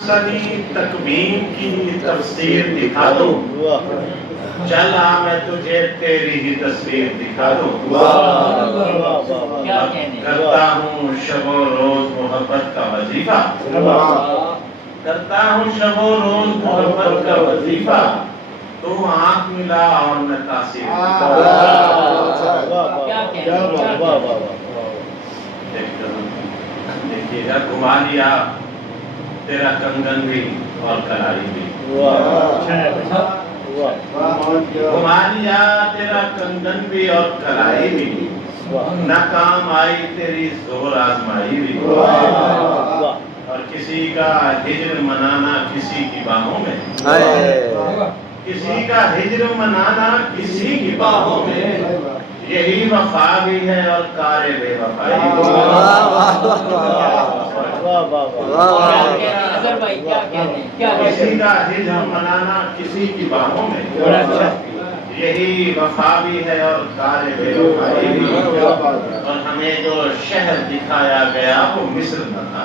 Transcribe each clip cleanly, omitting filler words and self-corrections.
سنی تکوین کی تفسیر دکھا دوں، چل آ میں تجھے تیری ہی تصویر دکھا دوں۔ کرتا ہوں شب و روز محبت کا وظیفہ، کرتا ہوں شب و روز محبت کا وظیفہ، تو آنکھ ملا اور میں تاثیر دیکھیے گا، گھما لیا تیرا کنگن بھی اور کلائی بھی، گھما لیا تیرا کنگن بھی اور کلائی بھی، نہ کام آئی تیری زور آزمائی بھی، اور کسی کا ہجر منانا کسی کی باہوں میں، کسی کا ہجر منانا کسی کی باہوں میں، یہی وفا بھی ہے اور کار بے وفائی بھی۔ کسی کا ہجر منانا کسی کی باہوں میں، یہی وفا بھی ہے اور کار بے وفائی بھی، اور ہمیں جو شہر دکھایا گیا وہ مصر نہ تھا،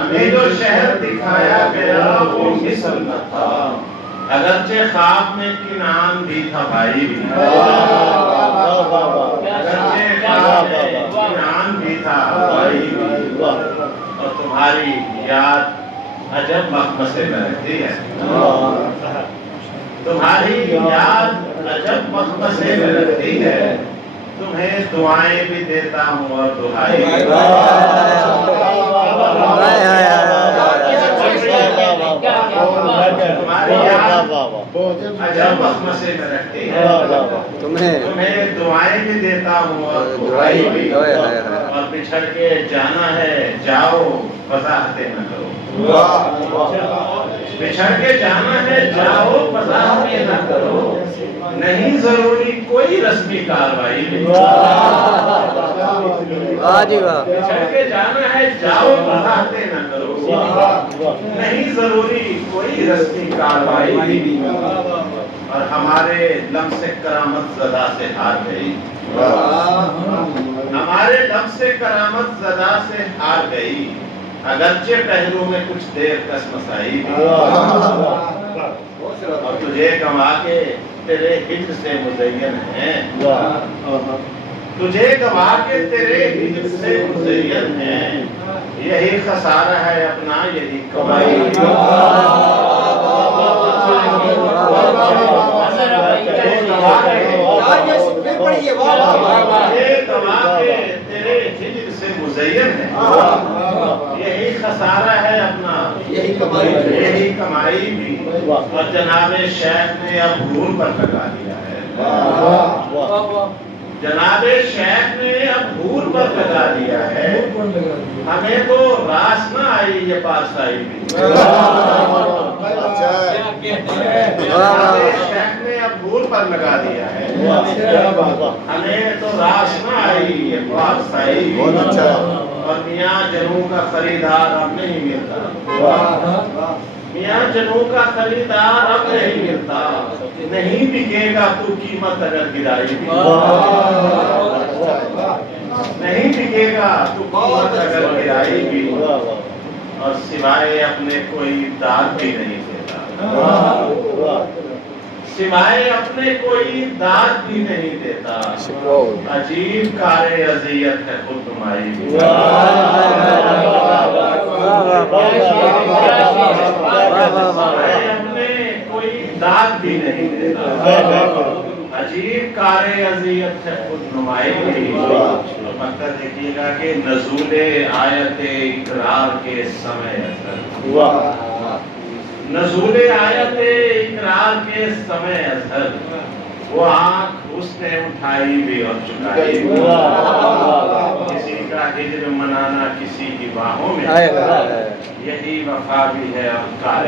ہمیں جو شہر دکھایا گیا وہ مصر نہ تھا، اگرچہ خواب میں کنعان بھی تھا بھائی بھی، اگرچہ خواب میں کنعان بھی تھا بھائی بھی، اور تمہاری یاد عجب مخمصے میں رہتی ہے، تمہاری یاد عجب مخمصے میں رہتی ہے، تمہیں دعائیں بھی دیتا ہوں اور دعائیں بھی، تمہاری یاد عجب مخمصے میں رکھتی ہے، تمہیں دعائیں بھی دیتا ہوں اور دعائیں بھی، اور بچھڑ کے جانا ہے جاؤ وضاحتیں نہ کرو، بچھڑ کے جانا ہے جاؤ وضاحتیں نہ کرو، نہیں ضروری کوئی رسمی کاروائی بھی، بچھڑ کے جانا ہے جاؤ وضاحتیں نہ کرو، نہیں ضروری کوئی رسمی کاروائی بھی، اور ہمارے لمس کرامت زدہ سے ہار گئی، ہمارے لمس کرامت زدہ سے ہار گئی، اگرچہ پہلو میں کچھ دیر کسمسائی بھی، اور تجھے گنوا کے تیرے ہجر سے مزین ہیں، تجھے گنوا کے تیرے ہجر سے مزین ہیں، یہی خسارہ ہے اپنا یہی کمائی، تیرے ہجر سے مزین ہے، یہی خسارہ ہے اپنا یہی کمائی بھی، اور جناب شیخ نے اب حور پر لگا دیا ہے، جناب شیخ نے اب حور پر لگا دیا ہے، ہمیں تو راس نہ آئی یہ پاسائی بھی، جناب شیخ نے اب حور پر لگا دیا ہے، ہمیں تو راس نہ آئی یہ پاسائی بھی، اور میاں جنوں کا خریدار اب نہیں ملتا، میاں جنوں کا خریدار اب نہیں ملتا، نہیں بکے گا تو قیمت اگر گرائی بھی، نہیں بکے گا تو قیمت اگر گرائی بھی، اور سوائے اپنے کوئی داد بھی نہیں دیتا، سوائے اپنے کوئی داد بھی نہیں دیتا، عجیب کار اذیت ہے خود نمائی بھی، سوائے اپنے کوئی داد بھی نہیں دیتا، عجیب کار اذیت ہے خود نمائی بھی، اور مطلب دیکھیے گا کہ نزول آیت اقرار کے سمے اثر، نزول آیت اقرار کے سمے اثر، وہ آنکھ اس نے اٹھائی بھی اور چکائی بھی، کسی کا ہجر منانا کسی کی باہوں میں، یہی وفا بھی ہے اور کار